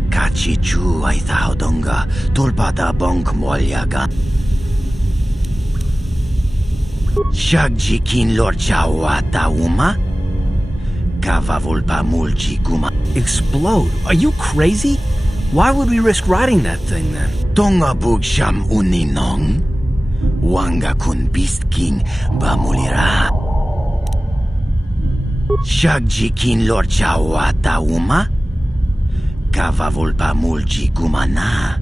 Kachi chu ay thaudonga, tulpada bonk molyaga. Shagji kin lor chawa tauma? Kava volpa mulchi kuma. Explode? Are you crazy? Why would we risk riding that thing then? Tonga bug sham uninong? Wanga kun beast king bamulira. Shagji kin lor chawa tauma? Kava volpa mulchi kumana.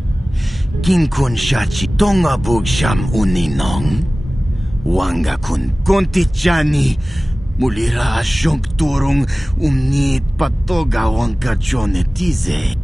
Kin kun shachi tonga bug sham uninong? Wanga kun kontichani. Mulira shonk turung umnit patoga wangka chonetize.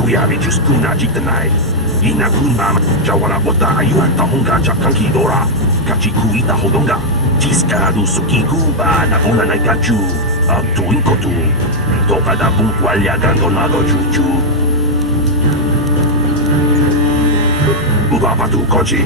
Kuyabi juskuna jitanai. Ina kunmama jawara bota ayuan tahonga chakanki dora. Kachi kuita hodonga. Jiskadu sukiku ba na ona na gachu. Tuinkotu. Toka da bunkwalya gandonago chuchu. Ubapatu Koji.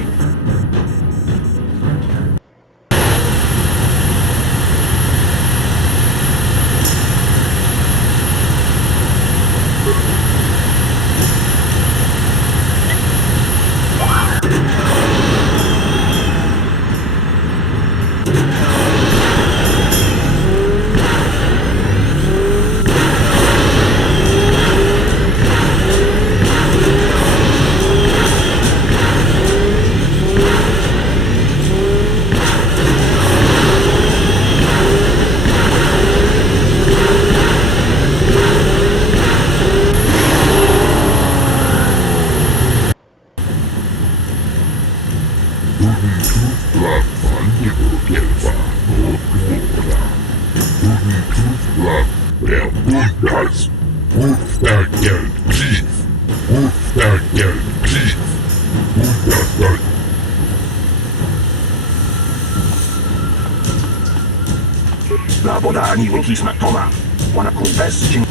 La boda ni winkis na toma. Wana kumpes jing.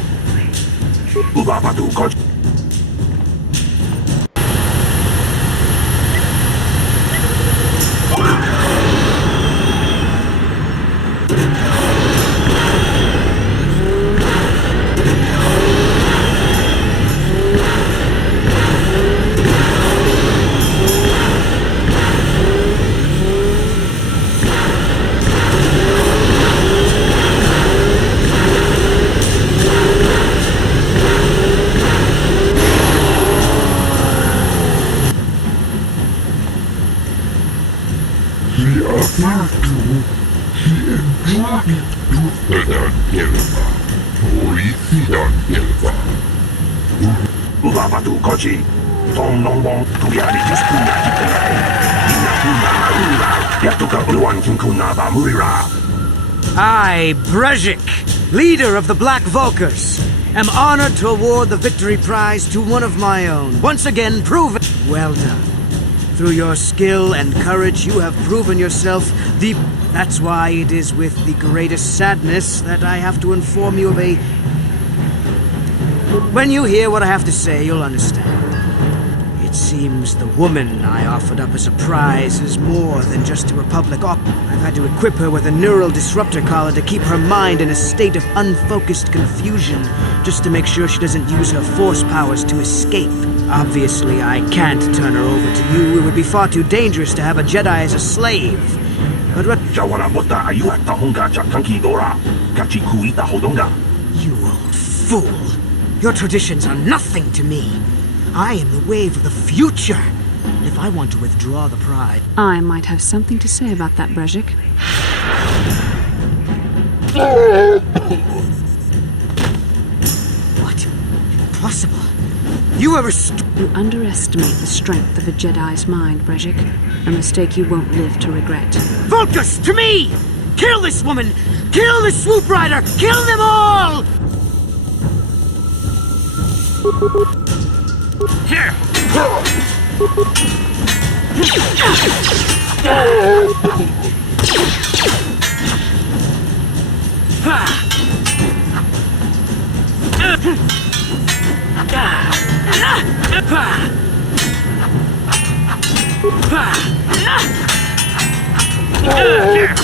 Ubapatu Koji. Ubapatu Koji. Tong nongbong tuyari juspuna hikanae. Inakuna marura. Yatuka uluan kinkuna bamurira. I, Brezhik, leader of the Black Vulkars, am honored to award the victory prize to one of my own. Once again, proven. Well done. Through your skill and courage, you have proven yourself the... That's why it is with the greatest sadness that I have to inform you of a... When you hear what I have to say, you'll understand. It seems the woman I offered up as a prize is more than just a Republic op. I've had to equip her with a neural disruptor collar to keep her mind in a state of unfocused confusion, just to make sure she doesn't use her force powers to escape. Obviously, I can't turn her over to you. It would be far too dangerous to have a Jedi as a slave. But what... You old fool. Your traditions are nothing to me. I am the wave of the future. If I want to withdraw the prize... I might have something to say about that, Brezhik. What? Impossible. You ever... You underestimate the strength of a Jedi's mind, Brezhik. A mistake you won't live to regret. Vulkars, to me! Kill this woman! Kill the Swoop Rider! Kill them all! Here! Here!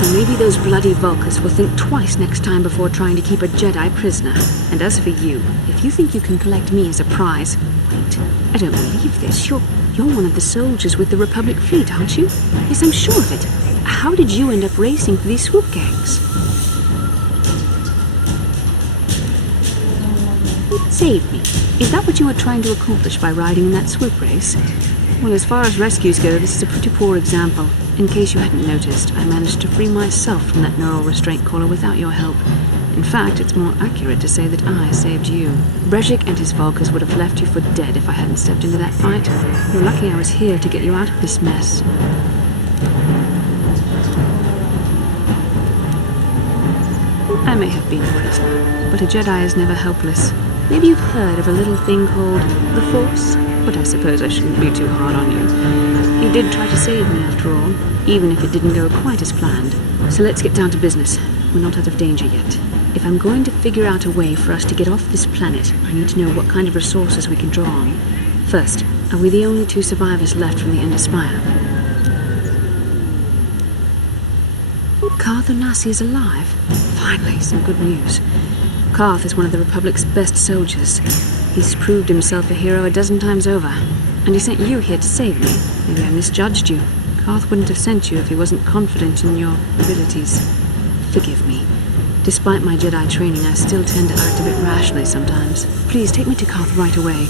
Well, maybe those bloody Vulkars will think twice next time before trying to keep a Jedi prisoner. And as for you, if you think you can collect me as a prize... Wait, I don't believe this. You're one of the soldiers with the Republic fleet, aren't you? Yes, I'm sure of it. How did you end up racing for these swoop gangs? Save me. Is that what you were trying to accomplish by riding in that swoop race? Well, as far as rescues go, this is a pretty poor example. In case you hadn't noticed, I managed to free myself from that neural restraint collar without your help. In fact, it's more accurate to say that I saved you. Brejik and his Vulkars would have left you for dead if I hadn't stepped into that fight. You're lucky I was here to get you out of this mess. I may have been right, but a Jedi is never helpless. Maybe you've heard of a little thing called the Force? But I suppose I shouldn't be too hard on you. You did try to save me after all, even if it didn't go quite as planned. So let's get down to business. We're not out of danger yet. If I'm going to figure out a way for us to get off this planet, I need to know what kind of resources we can draw on. First, are we the only 2 survivors left from the Ender Spire? Karth Onasi is alive. Finally, some good news. Karth is one of the Republic's best soldiers. He's proved himself a hero a dozen times over. And he sent you here to save me. Maybe I misjudged you. Karth wouldn't have sent you if he wasn't confident in your abilities. Forgive me. Despite my Jedi training, I still tend to act a bit rashly sometimes. Please, take me to Karth right away.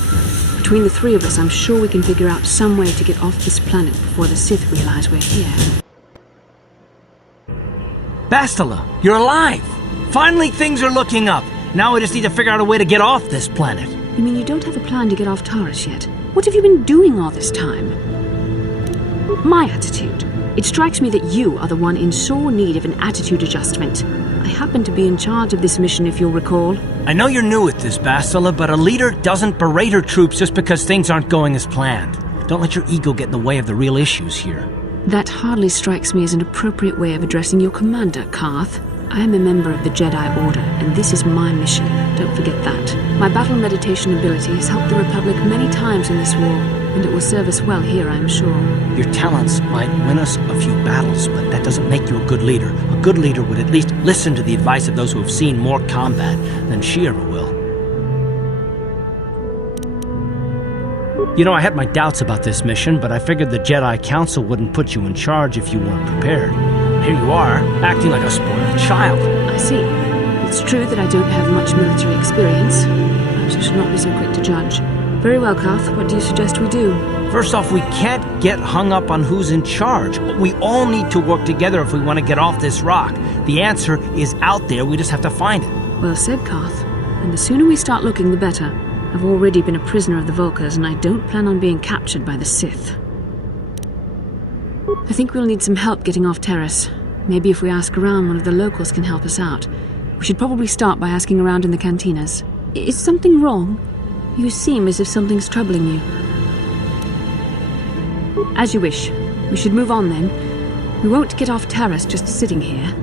Between the 3 of us, I'm sure we can figure out some way to get off this planet before the Sith realize we're here. Bastila, you're alive! Finally, things are looking up. Now we just need to figure out a way to get off this planet. You mean you don't have a plan to get off Taurus yet? What have you been doing all this time? My attitude. It strikes me that you are the one in sore need of an attitude adjustment. I happen to be in charge of this mission, if you'll recall. I know you're new at this, Bastila, but a leader doesn't berate her troops just because things aren't going as planned. Don't let your ego get in the way of the real issues here. That hardly strikes me as an appropriate way of addressing your commander, Karth. I am a member of the Jedi Order, and this is my mission. Don't forget that. My battle meditation ability has helped the Republic many times in this war, and it will serve us well here, I am sure. Your talents might win us a few battles, but that doesn't make you a good leader. A good leader would at least listen to the advice of those who have seen more combat than she ever will. You know, I had my doubts about this mission, but I figured the Jedi Council wouldn't put you in charge if you weren't prepared. Here you are, acting like a spoiled child. I see. It's true that I don't have much military experience. Perhaps I should not be so quick to judge. Very well, Karth. What do you suggest we do? First off, we can't get hung up on who's in charge. We all need to work together if we want to get off this rock. The answer is out there. We just have to find it. Well said, Karth. And the sooner we start looking, the better. I've already been a prisoner of the Vulkars, and I don't plan on being captured by the Sith. I think we'll need some help getting off Terrace. Maybe if we ask around, one of the locals can help us out. We should probably start by asking around in the cantinas. Is something wrong? You seem as if something's troubling you. As you wish. We should move on then. We won't get off Terrace just sitting here.